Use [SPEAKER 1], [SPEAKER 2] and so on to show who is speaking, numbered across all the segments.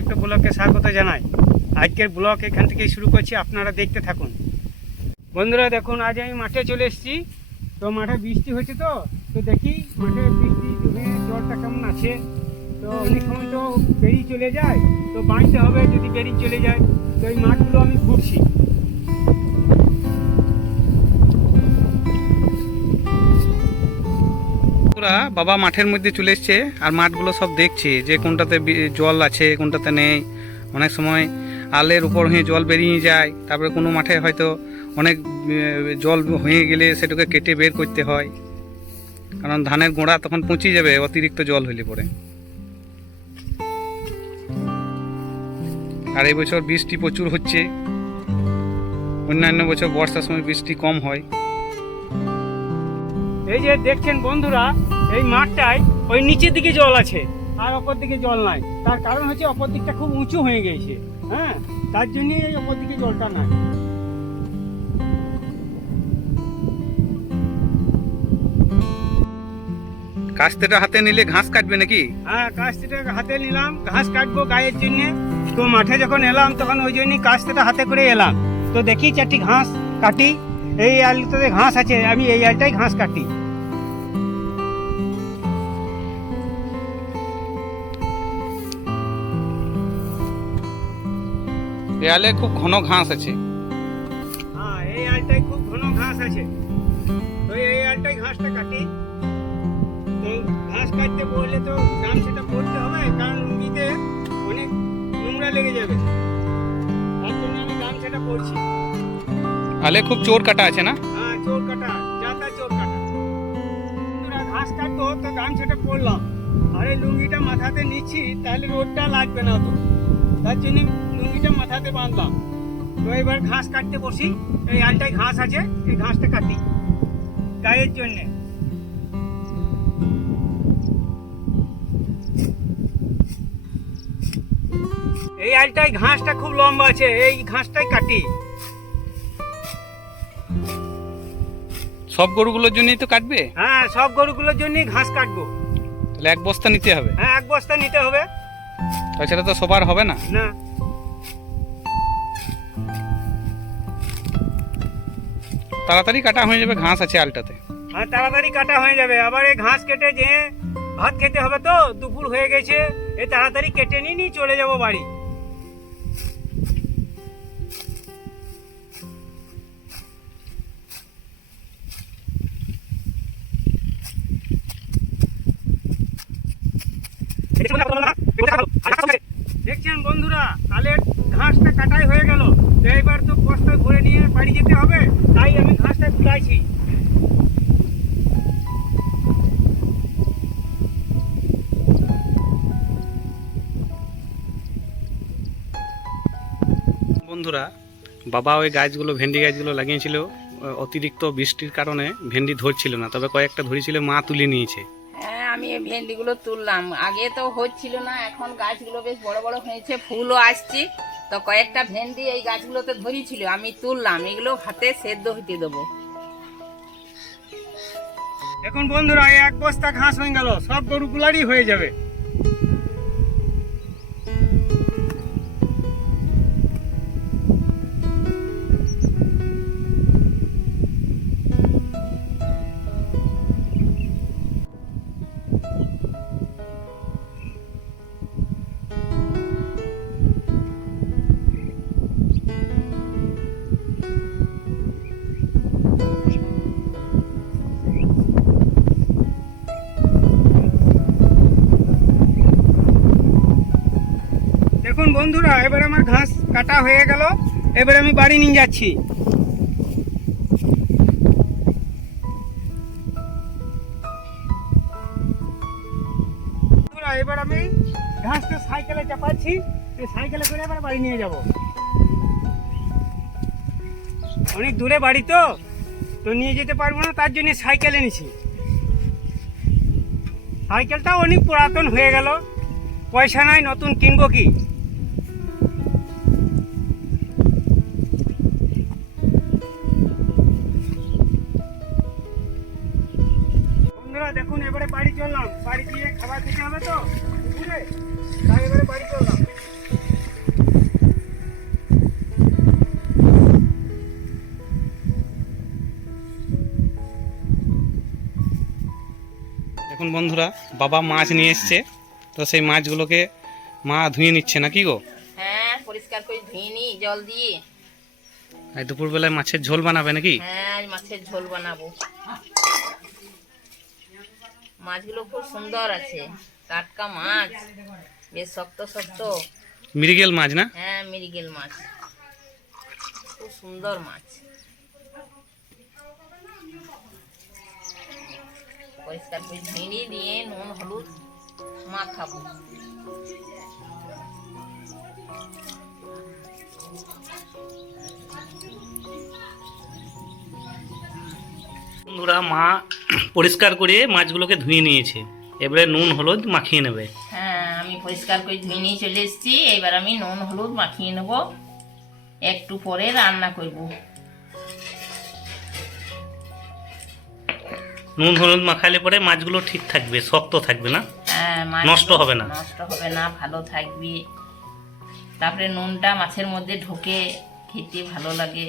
[SPEAKER 1] একটা ব্লকে স্বাগত জানাই। আজকের ব্লক এখান থেকেই শুরু করছি, আপনারা দেখতে থাকুন। বন্ধুরা, দেখুন, আজ আমি মাঠে চলে এসেছি। তো মাঠে বৃষ্টি হয়েছে তো তো দেখি মাঠে বৃষ্টি জলটা কেমন আছে? তো অনেক সময় তো বেরিয়ে চলে যায়, তো বাঁচতে হবে যদি বেরিয়ে চলে যায়। তো এই মাঠগুলো আমি ঘুরছি।
[SPEAKER 2] ওরা বাবা মাঠের মধ্যে চলে এসছে আর মাঠগুলো সব দেখছে যে কোনটাতে জল আছে, কোনটাতে নেই। অনেক সময় আলের উপর হয়ে জল বেরিয়ে যায়, তারপরে কোনো মাঠে হয়তো অনেক জল হয়ে গেলে সেটাকে কেটে বের করতে হয়। কারণ ধানের গোড়া তখন পচে যাবে, অতিরিক্ত জল হইলে পরে। আর এই বছর বৃষ্টি প্রচুর হচ্ছে। অন্যান্য বছর বর্ষার সময় বৃষ্টি কম হয়।
[SPEAKER 1] এই যে দেখছেন বন্ধুরা এই মাঠটায় ওই নিচের দিকে জল আছে আর অপর দিকে জল নাই। তার কারণ হচ্ছে অপর দিকটা খুব উঁচু হয়ে গেছে হ্যাঁ? তার জন্য এই অপর দিকে জলটা নাই।
[SPEAKER 2] কাস্তেটা হাতে নিলে ঘাস কাটবে নাকি?
[SPEAKER 1] হ্যাঁ কাস্তিটা হাতে নিলাম ঘাস কাটবো গায়ের জন্য। তো মাঠে যখন এলাম তখন ওই জন্যই কাস্তিটা হাতে করে এলাম। তো দেখি চারটি ঘাস কাটি এই আলটাতে ঘাস আছে আমি এই আলটাই ঘাস কাটি।
[SPEAKER 2] দেয়ালে খুব ঘন ঘাস আছে।
[SPEAKER 1] হ্যাঁ এই খুব ঘন ঘাস আছে। তো এই আলটাই ঘাসটা কাটি। তো ঘাস কাটতে বললে তো দাম সেটা পড়তে হবে কারণ লুঙ্গিতে অনেক নোংরা লেগে যাবে। তার জন্য আমি দাম সেটা পড়ছি
[SPEAKER 2] আলে খুব চোর কাটা আছে না?
[SPEAKER 1] হ্যাঁ চোর কাটা যাতা চোর কাটা। ঘাস তো দাম সেটা পড়লাম। আর এই লুঙ্গিটা মাথাতে নিচ্ছি তাহলে রোদটা লাগবে না তো। তার জন্য মাথাতে বাঁধলাম। তো এবার ঘাস কাটতে বসি। এই আলটাই ঘাস আছে এই ঘাসটা কাটি। গায়ের জন্যে। এই আলটাই ঘাসটা খুব লম্বা আছে এই ঘাসটাই কাটি।
[SPEAKER 2] সব গরুগুলোর জন্যই তো কাটবে?
[SPEAKER 1] হ্যাঁ সব গরুগুলোর জন্যই ঘাস কাটবো।
[SPEAKER 2] তাহলে এক বস্তা নিতে হবে?
[SPEAKER 1] হ্যাঁ এক বস্তা নিতে হবে।
[SPEAKER 2] তাছাড়া তো সবার হবে না?
[SPEAKER 1] না।
[SPEAKER 2] তাড়াতাড়ি কাটা হয়ে যাবে, ঘাস আছে আলটাতে।
[SPEAKER 1] হ্যাঁ তাড়াতাড়ি কাটা হয়ে যাবে। আবার এই ঘাস কেটে যে ভাত খেতে হবে তো, দুপুর হয়ে গেছে এই তাড়াতাড়ি কেটে নিয়ে নিয়ে চলে যাব বাড়ি। দেখছেন বন্ধুরা আলের ঘাসটা কাটাই হয়ে গেল। এইবার তো বস্তা ঘুরে নিয়ে বাড়ি যেতে হবে।
[SPEAKER 2] বাবা ওই গাছগুলো ভেন্ডি গাছগুলো লাগিয়েছিল। অতিরিক্ত বৃষ্টির কারণে ভেন্ডি ধরছিল না তবে কয়েকটা ধরেছিল মা তুলে নিয়েছে।
[SPEAKER 3] হ্যাঁ আমি এই ভেন্ডিগুলো তুললাম। আগে তো হচ্ছিল না এখন গাছগুলো বেশ বড় বড় হয়েছে ফুলও আসছে। তো কয়েকটা ভেন্ডি এই গাছগুলোতে ধরেছিল আমি তুললাম এগুলো হাতে সেদ্ধ হইতে দেবো।
[SPEAKER 1] এখন বন্ধুরা এক বস্তা ঘাস হয়ে গেল সব গরুগুলারই হয়ে যাবে। বন্ধুরা, এবার আমার ঘাস কাটা হয়ে গেল। এবার আমি বাড়ি নিয়ে যাচ্ছি। এবার আমি ঘাসটা সাইকেলে চাপাচ্ছি। সাইকেলে করে এবার বাড়ি নিয়ে যাব। অনেক দূরে বাড়ি তো তো নিয়ে যেতে পারব না, তার জন্য সাইকেল এনেছি সাইকেলটা অনেক পুরাতন হয়ে গেল। পয়সা নাই, নতুন কিনবো কি? চললাম বাড়ি গিয়ে খাবার খেতে হবে তো? তাই এবারে বাড়ি চললাম।
[SPEAKER 2] দেখুন বন্ধুরা বাবা মাছ নিয়ে এসছে। তো সেই মাছগুলোকে মা ধুয়ে নিচ্ছে নাকি গো?
[SPEAKER 3] হ্যাঁ পরিষ্কার করে ধুয়ে নিই জল দিয়ে।
[SPEAKER 2] এই দুপুরবেলায় মাছের ঝোল বানাবে নাকি?
[SPEAKER 3] হ্যাঁ মাছের ঝোল বানাবো। মাছগুলো খুব সুন্দর আছে। টাটকা মাছ। বেশ শক্ত শক্ত।
[SPEAKER 2] মৃগেল মাছ না?
[SPEAKER 3] হ্যাঁ মৃগেল মাছ। খুব সুন্দর মাছ। পরিষ্কার করে ঝিঁড়ি দিয়ে নুন হলুদ মাখাবো।
[SPEAKER 2] বন্ধুরা মা পরিষ্কার করে মাছগুলোকে ধুয়ে নিয়েছে। এবারে নুন হলুদ মাখিয়ে নেবে।
[SPEAKER 3] হ্যাঁ আমি পরিষ্কার করে ধুয়ে নিয়ে চলে এসেছি। এবার আমি নুন হলুদ মাখিয়ে নেব। একটু পরে রান্না করব।
[SPEAKER 2] নুন হলুদ মাখালে পরে মাছগুলো ঠিক থাকবে শক্ত থাকবে না?
[SPEAKER 3] হ্যাঁ
[SPEAKER 2] নষ্ট হবে না।
[SPEAKER 3] নষ্ট হবে না ভালো থাকবে। তারপরে নুনটা মাছের মধ্যে ঢোকে খেতে ভালো লাগে।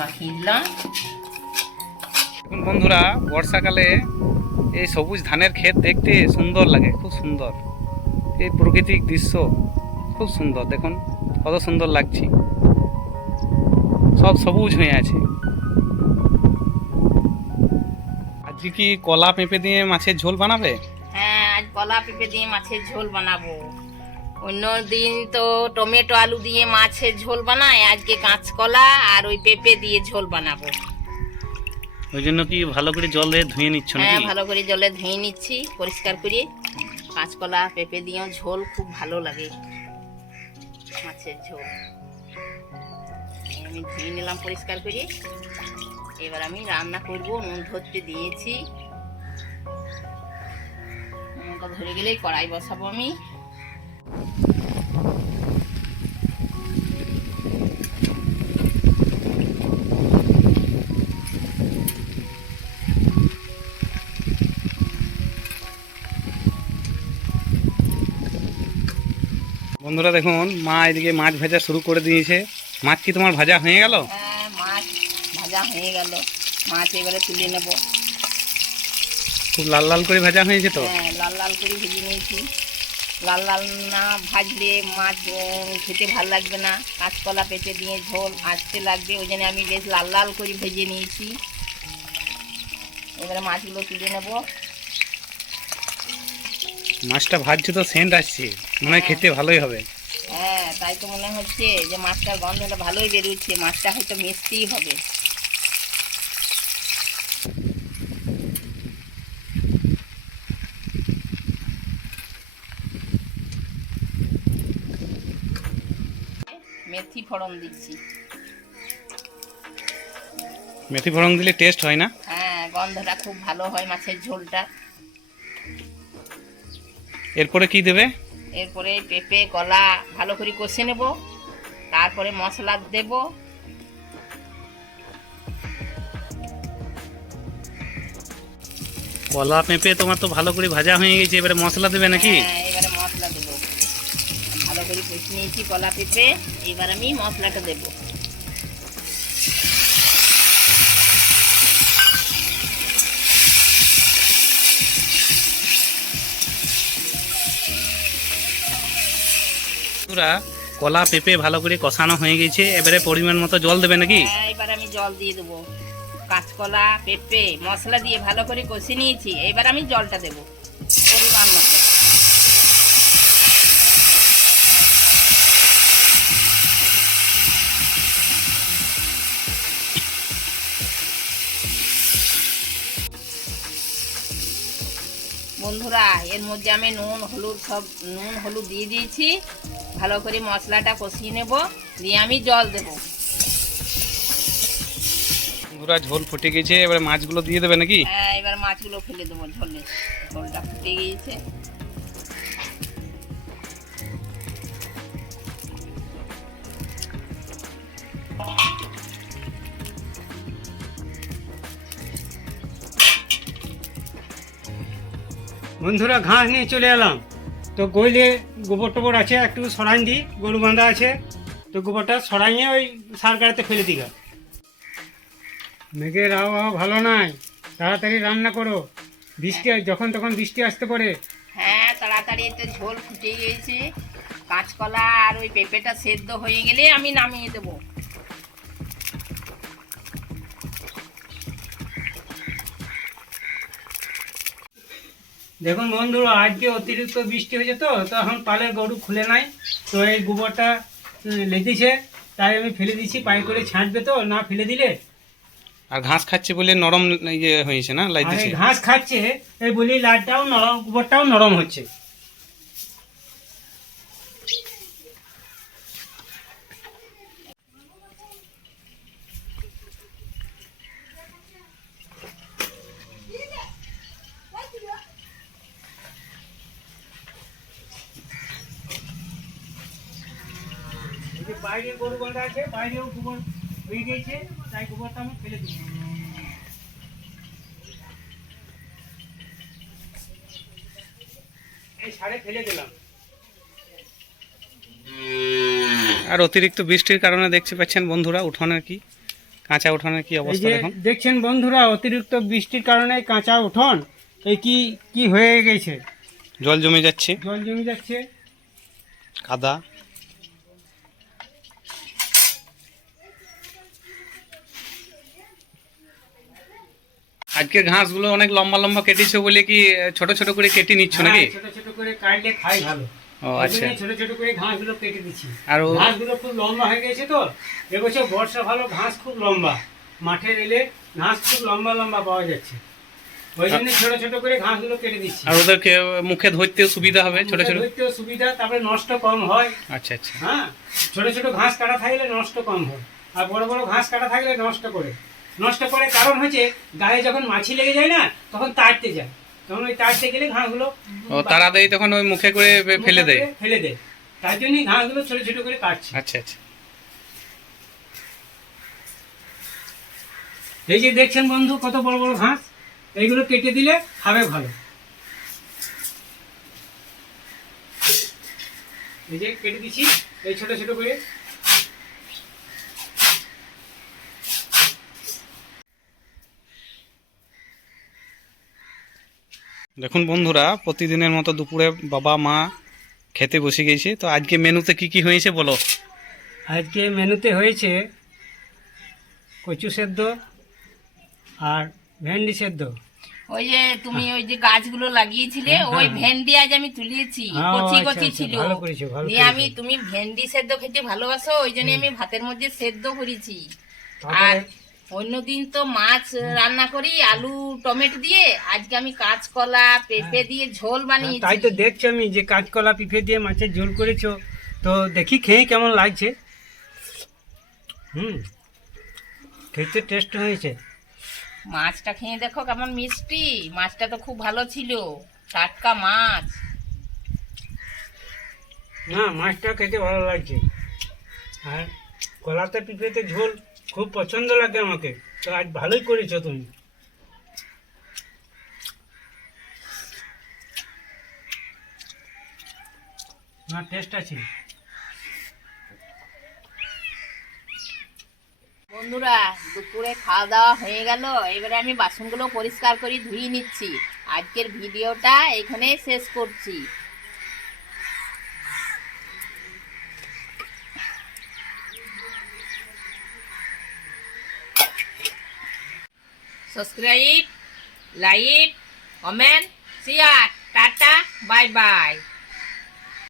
[SPEAKER 3] মাখিয়ে দিলাম
[SPEAKER 2] বন্ধুরা বর্ষাকালে এই সবুজ ধানের ক্ষেত দেখতে সুন্দর লাগে খুব সুন্দর। এই প্রাকৃতিক দৃশ্য খুব সুন্দর দেখুন কত সুন্দর লাগছে। সব সবুজ হয়ে আছে। আজকে কি কলা পেঁপে দিয়ে মাছের ঝোল বানাবে?
[SPEAKER 3] হ্যাঁ আজ কলা পেঁপে দিয়ে মাছের ঝোল বানাবো। অন্য দিন তো টমেটো আলু দিয়ে মাছের ঝোল বানায় আজকে কাঁচকলা আর ওই পেঁপে দিয়ে ঝোল বানাবো।
[SPEAKER 2] ওই জন্য কি ভালো করে জলে ধুয়ে নিচ্ছ
[SPEAKER 3] হ্যাঁ ভালো করে জলে ধুয়ে নিচ্ছি পরিষ্কার করে। কাঁচকলা পেঁপে দিয়েও ঝোল খুব ভালো লাগে মাছের ঝোল। আমি ধুয়ে নিলাম পরিষ্কার করে। এবার আমি রান্না করব নুন ধরতে দিয়েছি। ধরে গেলেই কড়াই বসাবো আমি।
[SPEAKER 2] বন্ধুরা দেখুন মা এদিকে মাছ ভাজা শুরু করে দিয়েছে। মাছ কি তোমার ভাজা হয়ে গেল?
[SPEAKER 3] হ্যাঁ মাছ ভাজা হয়ে গেল। মাছ এবারে তুলে নেব।
[SPEAKER 2] খুব লাল লাল করে ভাজা হয়েছে তো?
[SPEAKER 3] হ্যাঁ লাল লাল করে ভেজে নিয়েছি। লাল লাল না ভাজলে মাছ খেতে ভালো লাগবে না। কাঁচকলা পেঁপে দিয়ে ঝোল আসতে লাগবে ওই জন্য আমি বেশ লাল লাল করে ভেজে নিয়েছি। এবারে মাছগুলো তুলে নেব।
[SPEAKER 2] মাছটা ভাজছে তো সেন্ট আসছে। মনে হয় খেতে ভালোই হবে।
[SPEAKER 3] হ্যাঁ তাই তো মনে হচ্ছে যে মাছটার গন্ধটা ভালোই বেরোচ্ছে মাছটা হয়তো মিষ্টিই হবে। মেথি ফোড়ন দিচ্ছি।
[SPEAKER 2] মেথি ফোড়ন দিলে টেস্ট হয় না?
[SPEAKER 3] হ্যাঁ গন্ধটা খুব ভালো হয় মাছের ঝোলটা।
[SPEAKER 2] এরপরে কি দেবে?
[SPEAKER 3] এরপরে পেঁপে কলা ভালো করে কষে নেব। তারপরে মশলা দেব।
[SPEAKER 2] কলা পেঁপে তোমার তো ভালো করে ভাজা হয়ে গেছে এবারে মশলা দেবে নাকি?
[SPEAKER 3] হ্যাঁ এবারে মশলা দেবো। ভালো করে কষে নিয়েছি কলা পেঁপে। এবার আমি মশলাটা দেব।
[SPEAKER 2] বন্ধুরা কলা পেঁপে ভালো করে কষানো হয়ে গেছে। এবারে পরিমাণ মতো জল দেবে নাকি?
[SPEAKER 3] হ্যাঁ এবার আমি জল দিয়ে দেবো। কাঁচকলা, পেঁপে, মশলা দিয়ে ভালো করে কষে নিয়েছি। এবার আমি জলটা দেব পরিমাণ মতো। বন্ধুরা, এর মধ্যে আমি নুন, হলুদ সব, নুন, হলুদ দিয়ে দিয়েছি। ভালো করে মশলাটা কষিয়ে নেব দিয়ে আমি জল দেব।
[SPEAKER 2] পুরা ঝোল ফুটে গেছে এবারে মাছগুলো দিয়ে দেবে নাকি?
[SPEAKER 3] হ্যাঁ এবার মাছগুলো ফেলে দেবো ঝোলে। ঝোলটা ফুটে গিয়েছে।
[SPEAKER 1] বন্ধুরা ঘাস নিয়ে চলে এলাম। তো গইলে গোবর টোবর আছে একটু সরাই দিই গরু বাঁধা আছে তো গোবরটা সরাইয়ে ওই সার গাড়িতে ফেলে দিই। মেঘের আবহাওয়া ভালো নাই তাড়াতাড়ি রান্না করো। বৃষ্টি যখন তখন বৃষ্টি আসতে পারে।
[SPEAKER 3] হ্যাঁ তাড়াতাড়ি একটা ঝোল ফুটে গিয়েছে কাঁচকলা আর ওই পেঁপেটা সেদ্ধ হয়ে গেলে আমি নামিয়ে দেবো।
[SPEAKER 1] দেখুন বন্ধুরা আজকে অতিরিক্ত বৃষ্টি হয়েছে তো তো এখন পালের গরু খুলে নাই। তো এই গোবরটা লেগেছে তাই আমি ফেলে দিচ্ছি পায়ে করে ছাঁটবে তো না ফেলে দিলে।
[SPEAKER 2] আর ঘাস খাচ্ছে বলে নরম ইয়ে হয়েছে না লাইতেছে
[SPEAKER 1] ঘাস খাচ্ছে এই বলি লাটটাও নরম গোবরটাও নরম হচ্ছে। বাইরে গরু বাঁধা আছে বাইরেও গোবর হয়ে গেছে তাই গোবরটা আমি ফেলে দিচ্ছি এই সারে ফেলে দিলাম।
[SPEAKER 2] আর অতিরিক্ত বৃষ্টির কারণে দেখতে পাচ্ছেন বন্ধুরা উঠোনের কি কাঁচা উঠোনের কি অবস্থা
[SPEAKER 1] যে
[SPEAKER 2] দেখুন।
[SPEAKER 1] দেখছেন বন্ধুরা অতিরিক্ত বৃষ্টির কারণে কাঁচা উঠোন এই কি কি হয়ে গেছে?
[SPEAKER 2] জল জমে যাচ্ছে।
[SPEAKER 1] জল জমে যাচ্ছে।
[SPEAKER 2] কাদা। আজকের ঘাসগুলো অনেক লম্বা লম্বা কেটেছো বলে কি ছোট ছোট করে কেটে নিচ্ছ নাকি?
[SPEAKER 1] হ্যাঁ, ছোট ছোট করে কাটলে খাই ভালো।
[SPEAKER 2] ও আচ্ছা।
[SPEAKER 1] ছোট ছোট করে ঘাসগুলো কেটে দিচ্ছি।
[SPEAKER 2] আর
[SPEAKER 1] ঘাসগুলো খুব লম্বা হয়ে গেছে তো এবছর বর্ষা ভালো ঘাস খুব লম্বা। মাঠে এলে ঘাস খুব লম্বা লম্বা পাওয়া যাচ্ছে। ওই জন্য ছোট ছোট করে ঘাসগুলো কেটে দিচ্ছি।
[SPEAKER 2] আর ওদেরকে মুখে ধরতেও সুবিধা হবে ছোট ছোট?
[SPEAKER 1] ধরতেও সুবিধা তারপরে নষ্ট কম হয়।
[SPEAKER 2] আচ্ছা আচ্ছা।
[SPEAKER 1] হ্যাঁ ছোট ছোট ঘাস কাটা থাকলে নষ্ট কম হয়। আর বড় বড় ঘাস কাটা থাকলে নষ্ট করে। নষ্ট করে কারণ হচ্ছে গায়ে যখন মাছি লেগে যায় না তখন তাড়তে যায়। তখন ওই তাড়তে গেলে ঘাসগুলো
[SPEAKER 2] ও তারা দেয় তখন ওই মুখে করে ফেলে দেয়।
[SPEAKER 1] ফেলে দেয়। তার জন্যই ঘাসগুলো ছোট ছোট করে কাটছে।
[SPEAKER 2] আচ্ছা আচ্ছা।
[SPEAKER 1] এই যে দেখছেন বন্ধু কত বড় বড় ঘাস। এইগুলো কেটে দিলে খাবে ভালো। এই যে কেটে দিচ্ছি এই ছোট ছোট করে।
[SPEAKER 2] দেখুন বন্ধুরা প্রতিদিনের মতো দুপুরে বাবা মা খেতে বসে গেছে। তো আজকে মেনুতে কি কি হয়েছে বলো?
[SPEAKER 1] আজকে মেনুতে হয়েছে কচু সেদ্ধ আর ভেন্ডি সেদ্ধ।
[SPEAKER 3] ওই যে তুমি ওই যে গাছগুলো লাগিয়েছিলে
[SPEAKER 1] হ্যাঁ,
[SPEAKER 3] ওই
[SPEAKER 1] হ্যাঁ।
[SPEAKER 3] ভেন্ডি আজ আমি তুলিয়েছি
[SPEAKER 1] হ্যাঁ,
[SPEAKER 3] কচি
[SPEAKER 1] আচ্ছা,
[SPEAKER 3] কচি
[SPEAKER 1] আচ্ছা,
[SPEAKER 3] ছিল।
[SPEAKER 1] ভালো করেছ, ভালো
[SPEAKER 3] নিয়ে
[SPEAKER 1] করেছ।
[SPEAKER 3] আমি তুমি ভেন্ডি সেদ্ধ খেতে ভালোবাসো ওই জন্য আমি ভাতের মধ্যে সেদ্ধ করেছি। আর অন্যদিন তো মাছ রান্না করি আলু টমেটো দিয়ে। আজকে আমি কাঁচকলা পেঁপে দিয়ে ঝোল
[SPEAKER 1] হ্যাঁ, তাই তো দেখছি আমি যে কাঁচকলা পিঠে দিয়ে মাছের ঝোল করেছ। তো দেখি খেয়ে কেমন লাগছে। হুম খেতে টেস্ট হয়েছে।
[SPEAKER 3] মাছটা খেয়ে দেখো কেমন মিষ্টি। মাছটা তো খুব ভালো ছিল। টাটকা মাছ।
[SPEAKER 1] না মাছটা খেতে ভালো লাগছে। আর কলাতে পিঠেতে ঝোল খুব পছন্দ লাগে আমাকে। তো আজ ভালোই করেছ তুমি। না টেস্ট আছে।
[SPEAKER 3] বন্ধুরা, দুপুরে খাওয়া দাওয়া হয়ে গেল। এবারে আমি বাসনগুলো পরিষ্কার করে ধুয়ে নিচ্ছি। আজকের ভিডিওটা এখানে শেষ করছি। subscribe like comment share tata bye bye